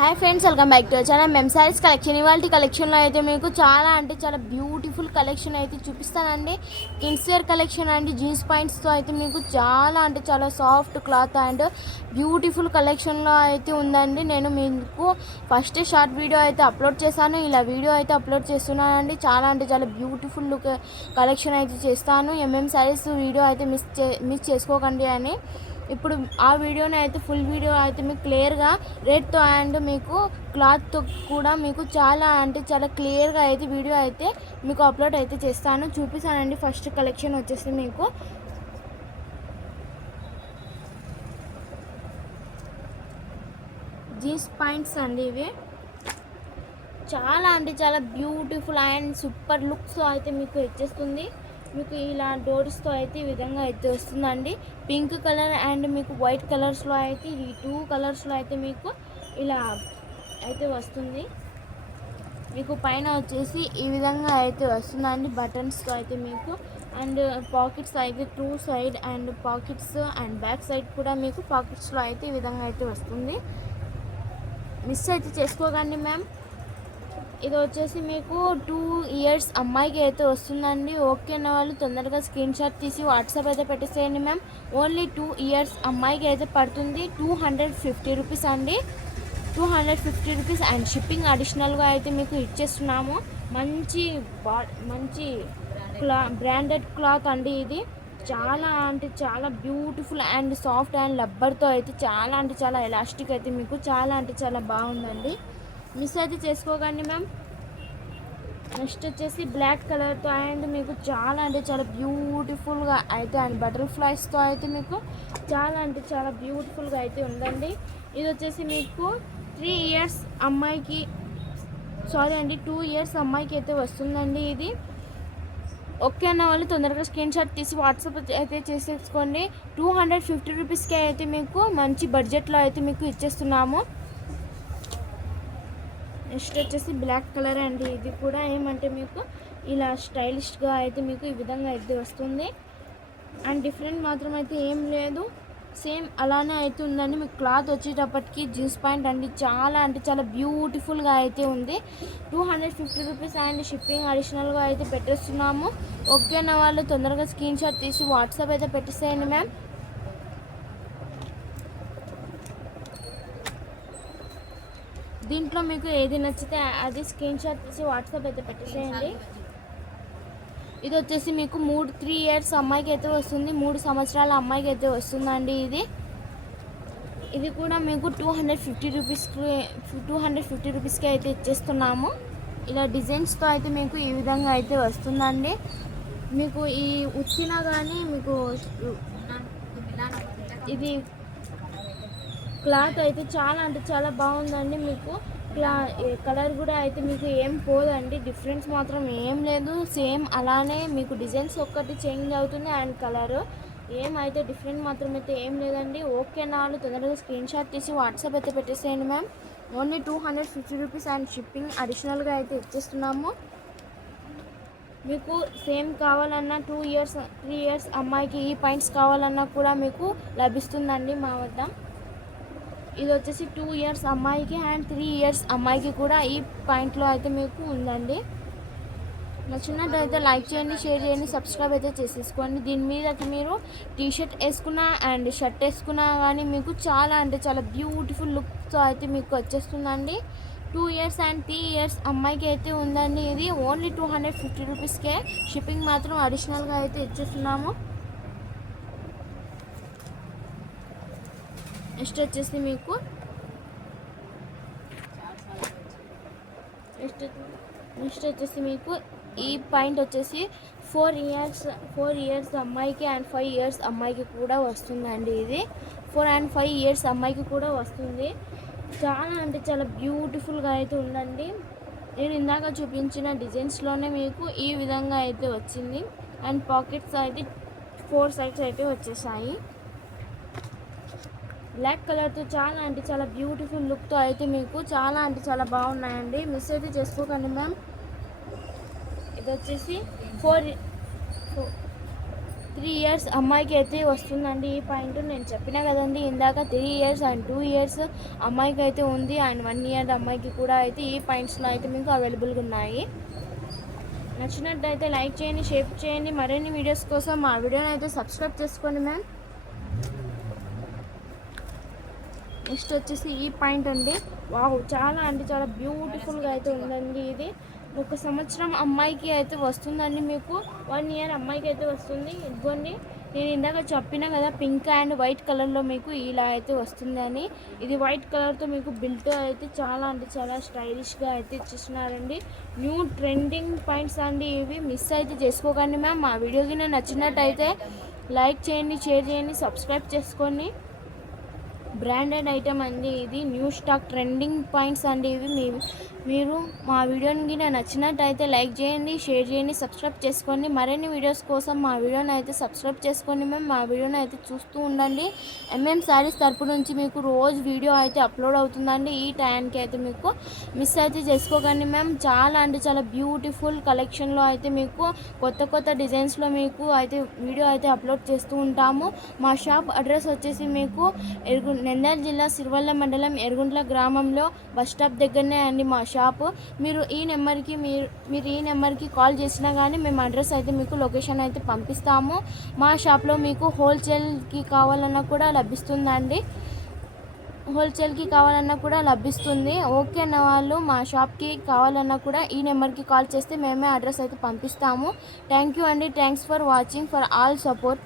Hi friends, welcome back to channel. మేము saris collection ఇవాళ కలెక్షన్లో అయితే మీకు చాలా అంటే చాలా బ్యూటిఫుల్ కలెక్షన్ అయితే చూపిస్తానండి. కిడ్స్ వేర్ కలెక్షన్ అండి. జీన్స్ పాయింట్స్తో అయితే మీకు చాలా అంటే చాలా సాఫ్ట్ క్లాత్ అండ్ బ్యూటిఫుల్ కలెక్షన్లో అయితే ఉందండి. నేను మీకు ఫస్ట్ షార్ట్ వీడియో అయితే అప్లోడ్ చేశాను, ఇలా వీడియో అయితే అప్లోడ్ చేస్తున్నానండి. చాలా అంటే చాలా బ్యూటిఫుల్ కలెక్షన్ అయితే చేస్తాను. సారీస్ వీడియో అయితే మిస్ చేసుకోకండి అని. ఇప్పుడు ఆ వీడియోని అయితే ఫుల్ వీడియో అయితే మీకు క్లియర్గా రేట్తో అండ్ మీకు క్లాత్తో కూడా మీకు చాలా అంటే చాలా క్లియర్గా అయితే వీడియో అయితే మీకు అప్లోడ్ అయితే చేస్తాను, చూపిస్తానండి. ఫస్ట్ కలెక్షన్ వచ్చేసి మీకు జీన్స్ పాయింట్స్ అండి. ఇవి చాలా అంటే చాలా బ్యూటిఫుల్ అండ్ సూపర్ లుక్స్ అయితే మీకు వచ్చేస్తుంది. మీకు ఇలా డోర్స్తో అయితే ఈ విధంగా అయితే వస్తుందండి. పింక్ కలర్ అండ్ మీకు వైట్ కలర్స్లో అయితే ఈ టూ కలర్స్లో అయితే మీకు ఇలా అయితే వస్తుంది. మీకు పైన వచ్చేసి ఈ విధంగా అయితే వస్తుందండి బటన్స్తో అయితే మీకు. అండ్ పాకెట్స్ అయితే two side and pockets and back side కూడా మీకు పాకెట్స్లో అయితే ఈ విధంగా అయితే వస్తుంది. మిస్ అయితే చేసుకోకండి మ్యామ్. ఇది వచ్చేసి మీకు 2 ఇయర్స్ అమ్మాయికి అయితే వస్తుందండి. ఓకే అన్న వాళ్ళు తొందరగా స్క్రీన్ షాట్ తీసి వాట్సాప్ అయితే పెట్టేసేయండి మ్యామ్. ఓన్లీ 2 ఇయర్స్ అమ్మాయికి అయితే పడుతుంది. 250 రూపీస్ అండి. 250 రూపీస్ అండ్ షిప్పింగ్ అడిషనల్గా అయితే మీకు ఇచ్చేస్తున్నాము. మంచి బ్రాండెడ్ క్లాత్ అండి. ఇది చాలా అంటే చాలా బ్యూటిఫుల్ అండ్ సాఫ్ట్ అండ్ రబ్బర్తో అయితే చాలా అంటే చాలా ఎలాస్టిక్ అయితే మీకు చాలా అంటే చాలా బాగుందండి. మిస్ అయితే చేసుకోకండి మ్యామ్. నెక్స్ట్ వచ్చేసి బ్లాక్ కలర్తో అండ్ మీకు చాలా అంటే చాలా బ్యూటిఫుల్గా అయితే అండ్ బటర్ఫ్లైస్తో అయితే మీకు చాలా అంటే చాలా బ్యూటిఫుల్గా అయితే ఉందండి. ఇది వచ్చేసి మీకు 3 ఇయర్స్ అమ్మాయికి 2 ఇయర్స్ అమ్మాయికి అయితే వస్తుందండి. ఇది ఓకే అన్న వాళ్ళు తొందరగా స్క్రీన్ షాట్ తీసి వాట్సాప్ అయితే చేసేసుకోండి. 250 రూపీస్కి అయితే మీకు మంచి బడ్జెట్లో అయితే మీకు ఇచ్చేస్తున్నాము. నెక్స్ట్ వచ్చేసి బ్లాక్ కలర్ అండి. ఇది కూడా ఏమంటే మీకు ఇలా స్టైలిష్గా అయితే మీకు ఈ విధంగా అయితే వస్తుంది. అండ్ డిఫరెంట్ మాత్రం అయితే ఏం లేదు, సేమ్ అలానే అయితే ఉందండి. మీకు క్లాత్ వచ్చేటప్పటికి జీన్స్ పాయింట్ అండి. చాలా అంటే చాలా బ్యూటిఫుల్గా అయితే ఉంది. 250 రూపీస్ అండ్ షిప్పింగ్ అడిషనల్గా అయితే పెట్టేస్తున్నాము. ఓకే అన్న వాళ్ళు తొందరగా స్క్రీన్ షాట్ తీసి వాట్సాప్ అయితే పెట్టేసేయండి మ్యామ్. దీంట్లో మీకు ఏది నచ్చితే అది స్క్రీన్ షాట్ తీసి వాట్సాప్ అయితే పెట్టేసేయండి. ఇది వచ్చేసి మీకు 3 ఇయర్స్ అమ్మాయికి అయితే వస్తుంది. 3 సంవత్సరాల అమ్మాయికి అయితే వస్తుందండి. ఇది కూడా మీకు 250 రూపీస్కి అయితే ఇచ్చేస్తున్నాము. ఇలా డిజైన్స్తో అయితే మీకు ఈ విధంగా అయితే వస్తుందండి. మీకు ఈ వచ్చినా కానీ మీకు ఇది క్లాత్ అయితే చాలా అంటే చాలా బాగుందండి. మీకు కలర్ కూడా అయితే మీకు ఏం పోదండి. డిఫరెన్స్ మాత్రం ఏం లేదు, సేమ్ అలానే మీకు డిజైన్స్ ఒక్కటి చేంజ్ అవుతుంది అండ్ కలర్ ఏమైతే డిఫరెంట్ మాత్రం అయితే ఏం లేదండి. ఓకే నాలు తొందరగా స్క్రీన్ షాట్ తీసి వాట్సాప్ అయితే పెట్టేసేయండి ma'am. Only 250 rupees and shipping అడిషనల్గా అయితే ఇచ్చేస్తున్నాము. మీకు సేమ్ కావాలన్నా 2 ఇయర్స్ 3 ఇయర్స్ అమ్మాయికి ఈ పాయింట్స్ కావాలన్నా కూడా మీకు లభిస్తుందండి మా వద్ద. ఇది వచ్చేసి 2 ఇయర్స్ అమ్మాయికి అండ్ 3 ఇయర్స్ అమ్మాయికి కూడా ఈ పాయింట్లో అయితే మీకు ఉందండి. నచ్చినట్టయితే లైక్ చేయండి, షేర్ చేయండి, సబ్స్క్రైబ్ అయితే చేసేసుకోండి. దీని మీదకి మీరు టీషర్ట్ వేసుకున్నా అండ్ షర్ట్ వేసుకున్నా కానీ మీకు చాలా అంటే చాలా బ్యూటిఫుల్ లుక్తో అయితే మీకు వచ్చేస్తుందండి. 2 ఇయర్స్ అండ్ 3 ఇయర్స్ అమ్మాయికి అయితే ఉందండి. ఇది ఓన్లీ 250 రూపీస్కే. షిప్పింగ్ మాత్రం అడిషనల్గా అయితే ఇచ్చేస్తున్నాము. నెక్స్ట్ వచ్చేసి మీకు ఈ పాయింట్ వచ్చేసి 4 ఇయర్స్ అమ్మాయికి అండ్ 5 ఇయర్స్ అమ్మాయికి కూడా వస్తుందండి. ఇది 4 and 5 ఇయర్స్ అమ్మాయికి కూడా వస్తుంది. చాలా అంటే చాలా బ్యూటిఫుల్గా అయితే ఉందండి. నేను ఇందాక చూపించిన డిజైన్స్లోనే మీకు ఈ విధంగా అయితే వచ్చింది అండ్ పాకెట్స్ అయితే 4 సైడ్స్ అయితే వచ్చేసాయి. బ్లాక్ కలర్తో చాలా అంటే చాలా బ్యూటిఫుల్ లుక్తో అయితే మీకు చాలా అంటే చాలా బాగున్నాయండి. మిస్ అయితే చేసుకోకండి మ్యామ్. ఇది వచ్చేసి 4 3 ఇయర్స్ అమ్మాయికి అయితే వస్తుందండి ఈ పాయింట్. నేను చెప్పినా కదండి ఇందాక 3 ఇయర్స్ అండ్ 2 ఇయర్స్ అమ్మాయికి అయితే ఉంది, అండ్ 1 ఇయర్ అమ్మాయికి కూడా అయితే ఈ పాయింట్స్లో అయితే మీకు అవైలబుల్గా ఉన్నాయి. నచ్చినట్టయితే లైక్ చేయండి, షేర్ చేయండి. మరిన్ని వీడియోస్ కోసం మా వీడియోని అయితే సబ్స్క్రైబ్ చేసుకోండి మ్యామ్. నెక్స్ట్ వచ్చేసి ఈ పాయింట్ అండి. వావ్, చాలా అంటే చాలా బ్యూటిఫుల్గా అయితే ఉందండి. ఇది 1 సంవత్సరం అమ్మాయికి అయితే వస్తుందండి మీకు, 1 ఇయర్ అమ్మాయికి అయితే వస్తుంది. ఇదిగోండి, నేను ఇందాక చెప్పినా కదా పింక్ అండ్ వైట్ కలర్లో మీకు ఇలా అయితే వస్తుందని. ఇది వైట్ కలర్తో మీకు బిల్ట్ అయితే చాలా అంటే చాలా స్టైలిష్గా అయితే ఇచ్చేస్తున్నారండి. న్యూ ట్రెండింగ్ పాయింట్స్ అండి ఇవి, మిస్ అయితే చేసుకోకండి మ్యామ్. మా వీడియోకి నేను నచ్చినట్టయితే లైక్ చేయండి, షేర్ చేయండి, సబ్స్క్రైబ్ చేసుకోండి. బ్రాండెడ్ ఐటమ్ అండి ఇది, న్యూ స్టాక్ ట్రెండింగ్ పాయింట్స్ అండి ఇవి. మీరు మా వీడియోని నచ్చినట్టయితే లైక్ చేయండి, షేర్ చేయండి, సబ్స్క్రైబ్ చేసుకోండి. మరిన్ని వీడియోస్ కోసం మా వీడియోని అయితే సబ్స్క్రైబ్ చేసుకోండి మ్యామ్. మా వీడియోని అయితే చూస్తూ ఉండండి. శారీస్ తరపు నుంచి మీకు రోజు వీడియో అయితే అప్లోడ్ అవుతుందండి. ఈ టైంకి అయితే మీకు మిస్ అయితే చేసుకోకండి మ్యామ్. చాలా అంటే చాలా బ్యూటిఫుల్ కలెక్షన్లో అయితే మీకు కొత్త డిజైన్స్లో మీకు అయితే వీడియో అయితే అప్లోడ్ చేస్తూ ఉంటాము. మా షాప్ అడ్రస్ వచ్చేసి మీకు నంద్యాల జిల్లా సిరివల్ల మండలం ఎర్గుంట్ల గ్రామంలో బస్ స్టాప్ దగ్గరనే అండి మా షాపు. మీరు ఈ నెంబర్కి కాల్ చేసినా కానీ మేము అడ్రస్ అయితే మీకు లొకేషన్ అయితే పంపిస్తాము. మా షాప్లో మీకు హోల్సేల్కి కావాలన్నా కూడా లభిస్తుందండి, లభిస్తుంది. ఓకే అన్న వాళ్ళు మా షాప్కి కావాలన్నా కూడా ఈ నెంబర్కి కాల్ చేస్తే మేమే అడ్రస్ అయితే పంపిస్తాము. థ్యాంక్ యూ అండి. Thanks for watching, for all support.